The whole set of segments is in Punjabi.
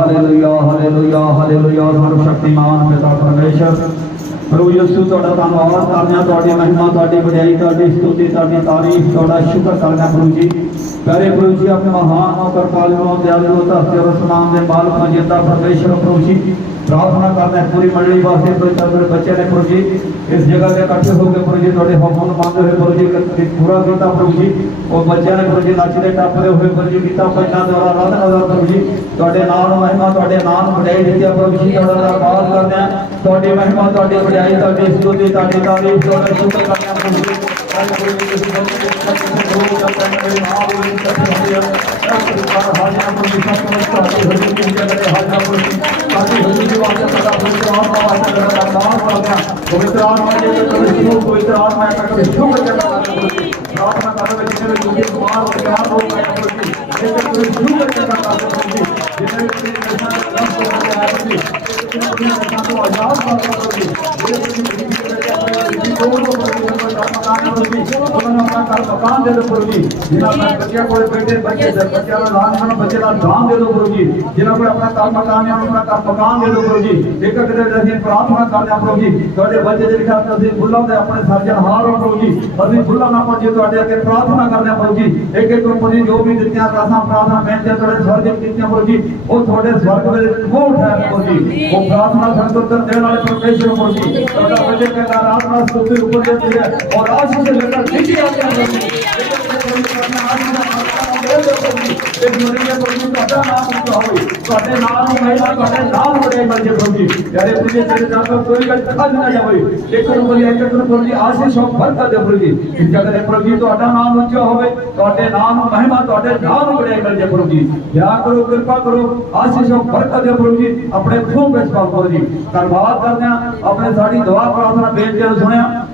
ਹਾਲੇਲੂਇਆ ਹਾਲੇਲੂਇਆ ਹਾਲੇਲੂਇਆ ਸਰਵ ਸ਼ਕਤੀਮਾਨ ਪਿਤਾ ਪਰਮੇਸ਼ਰ ਪ੍ਰਭੂ ਯਿਸੂ ਤੁਹਾਡਾ ਧੰਨਵਾਦ ਕਰਦੇ ਹਾਂ ਤੁਹਾਡੀ ਮਹਿਮਾ ਤੁਹਾਡੀ ਵਡਿਆਈ ਤੁਹਾਡੀ ਸਤੁਤੀ ਤੁਹਾਡੀ ਤਾਰੀਫ ਤੁਹਾਡਾ ਸ਼ੁਕਰ ਕਰਦੇ ਹਾਂ ਪ੍ਰਭੂ ਜੀ ਪਿਆਰੇ ਪ੍ਰਭੂ ਜੀ ਆਪਣੇ ਮਹਾਨ ਔਰ ਪਾਲਣੋਂ ਦਿਆਲੂ ਧਰਤੀ ਔਰ ਅਸਮਾਨ ਦੇ ਮਾਲਕ ਹੋ ਜਿੰਦਾ ਪਰਮੇਸ਼ਰ ਪ੍ਰਭੂ ਜੀ ਪ੍ਰਾਰਥਨਾ ਕਰਦੇ ਹਾਂ ਪੂਰੀ ਮੰਡਲੀ ਵਾਸਤੇ ਕੋਈ ਤਰ੍ਹਾਂ ਬੱਚੇ ਨੇ ਪ੍ਰਭੂ ਜੀ ਇਸ ਜਗ੍ਹਾ ਤੇ ਇਕੱਠੇ ਹੋ ਕੇ ਪ੍ਰਭੂ ਜੀ ਤੁਹਾਡੇ ਹੁਕਮ ਨੂੰ ਮੰਨਦੇ ਹੋਏ ਪ੍ਰਭੂ ਜੀ ਕਿ ਪੂਰਾ ਕੀਤਾ ਪ੍ਰਭੂ ਜੀ ਉਹ ਬੱਚਿਆਂ ਨੇ ਪ੍ਰਭੂ ਜੀ ਨੱਚਦੇ ਟੱਪਦੇ ਹੋਏ ਪ੍ਰਭੂ ਜੀ ਕੀਤਾ ਬੱਚਾ ਦੁਆਰਾ ਰਾਧ ਨਜ਼ਰ ਪ੍ਰਭੂ ਜੀ ਤੁਹਾਡੇ ਨਾਮ ਨੂੰ ਮਹਿਮਾ ਤੁਹਾਡੇ ਨਾਮ ਨੂੰ ਵਡਿਆਈ ਦਿੱਤੀ ਆ ਪ੍ਰਭੂ ਜੀ ਤੁਹਾਡਾ ਧੰਨਵਾਦ ਕਰਦੇ ਹਾਂ ਤੁਹਾਡੀ ਮਹਿਮਾ ਤੁਹਾਡੀ ਵਡਿਆਈ ਤੁਹਾਡੀ ਸਤੁਤੀ ਤੁਹਾਡੀ ਤਾਰੀਫ ਤੁਹਾਡਾ ਸ਼ੁਕਰ ਕਰਦੇ ਹਾਂ ਪ੍ਰਭੂ ਜੀ ਅੱਜ ਪ੍ਰਭੂ ਜੀ ਤੁਸੀਂ ਬਹੁਤ ਬਹੁਤ ਬਹੁਤ ਆਪਣੇ ਨਾਮ ਨੂੰ ਸਤਿ ਸ਼੍ਰੀ ਅਕਾਲ ਹਾਜ਼ਰ ਪ੍ਰਭੂ ਜੀ ఆత్మ చేత పవిత్ర ఆత్మ యొక్క ఆత్మ కథ जिन्हें कुमार ਮਕਾਨ ਦੇ ਦਿਓ ਪ੍ਰਭੂ ਜੀ ਜਿਨ੍ਹਾਂ ਆਪਣੇ ਬੱਚਿਆਂ ਕੋਲ ਬੈਠੇ ਬੱਚੇ ਦੇ ਬੱਚਿਆਂ ਨੂੰ ਲਾਣ ਹਨ ਬੱਚੇ ਦਾ ਦਾਨ ਦੇ ਦਿਓ ਪ੍ਰਭੂ ਜੀ ਜਿਨ੍ਹਾਂ ਕੋਲ ਆਪਣਾ ਘਰ ਮਕਾਨ ਹੈ ਆਪਣਾ ਘਰ ਮਕਾਨ ਦੇ ਦਿਓ ਪ੍ਰਭੂ ਜੀ ਇੱਕ ਇੱਕ ਦੇ ਅਸੀਂ ਪ੍ਰਾਰਥਨਾ ਕਰਦੇ ਹਾਂ ਪ੍ਰਭੂ ਜੀ ਤੁਹਾਡੇ ਬੱਚੇ ਦੇ ਲਿਖਿਆ ਤੁਸੀਂ ਫੁੱਲਾਂ ਦੇ ਆਪਣੇ ਸਰਜਨਹਾਰ ਹੋ ਪ੍ਰਭੂ ਜੀ ਅਸੀਂ ਫੁੱਲਾਂ ਨਾ ਪਹੁੰਚੇ ਤੁਹਾਡੇ ਅੱਗੇ ਪ੍ਰਾਰਥਨਾ ਕਰਦੇ ਹਾਂ ਪ੍ਰਭੂ ਜੀ ਇੱਕ ਇੱਕ ਉੱਪਰ ਦੀ ਜੋ ਵੀ ਦਿੱਤੀਆਂ ਅਰਦਾਸਾਂ ਪ੍ਰਾਰਥਨਾ ਬੇਨਤੀਆਂ ਤੁਹਾਡੇ ਸਵਰਗ ਕੀਤੀਆਂ ਪ੍ਰਭੂ ਜੀ ਉਹ ਤੁਹਾਡੇ ਸਵਰਗ ਵਿੱਚ ਮੋਹ ਉਠਾਇਆ ਪ੍ਰਭੂ ਜੀ ਉਹ ਪ੍ਰਾਰਥਨਾ ਸੰਤੁਲਨ ਦੇਣ ਵਾਲੇ ਪਰਮੇਸ਼ਰ ਪ੍ਰਭੂ ਜੀ ਤੁਹਾਡਾ ਬੱਚੇ ਕਹਿੰਦਾ ਨਾਲ ਸੁੱਤੇ ਉੱਪਰ ਦੇ ਹੈ। ਔਰ ਆਸ਼ੀਸ਼ ਦੇ ਲੈਟਰ ਦਿੱਤੀ ਜਾਂਦੀ ਦੁਨੀਆ ਪ੍ਰਭੂ ਤੁਹਾਡਾ ਨਾਮ ਉੱਚਾ ਹੋਵੇ ਤੁਹਾਡੇ ਨਾਮ ਨੂੰ ਮਹਿਮਾ ਤੁਹਾਡੇ ਨਾਮ ਬੜੇ ਮਰਜੇ ਪ੍ਰਭੂ ਜੀ ਯਾਰੇ ਤੇਰੇ ਨਾਮ ਤੋਂ ਕੋਈ ਗੱਲ ਖੱਜ ਨਾ ਜਾਵੇ ਇੱਕ ਨੂੰ ਬੋਲੀ ਇੱਕ ਨੂੰ ਪ੍ਰਭੂ ਆਸ਼ੀਸ਼ ਹੋ ਬਰਕਤ ਦੇ ਪ੍ਰਭੂ ਜੀ ਇਸ ਪ੍ਰਭੂ ਤੁਹਾਡਾ ਨਾਮ ਉੱਚਾ ਹੋਵੇ ਤੁਹਾਡੇ ਨਾਮ ਨੂੰ ਮਹਿਮਾ ਤੁਹਾਡੇ ਨਾਮ ਨੂੰ ਬੜੇ ਮਰਜੇ ਪ੍ਰਭੂ ਜੀ ਦਇਆ ਕਰੋ ਕਿਰਪਾ ਕਰੋ ਆਸ਼ੀਸ਼ ਹੋ ਬਰਕਤ ਦੇ ਪ੍ਰਭੂ ਜੀ ਆਪਣੇ ਖੂਨ ਵਿੱਚ ਪਾਓ ਪ੍ਰਭੂ ਜੀ ਧੰਨਵਾਦ ਕਰਦੇ ਹਾਂ ਆਪਣੇ ਸਾਡੀ ਦੁਆ ਪ੍ਰਾਰਥਨਾ ਬੇਨਤੀਆਂ ਨੂੰ ਸੁਣਿਆ।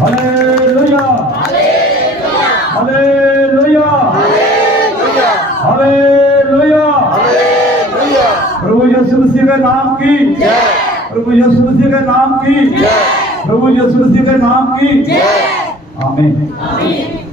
Hallelujah! Hallelujah! Hallelujah! प्रभु यीशु मसीह के नाम की प्रभु यीशु मसीह के नाम की प्रभु यीशु मसीह के नाम की आमीन आमीन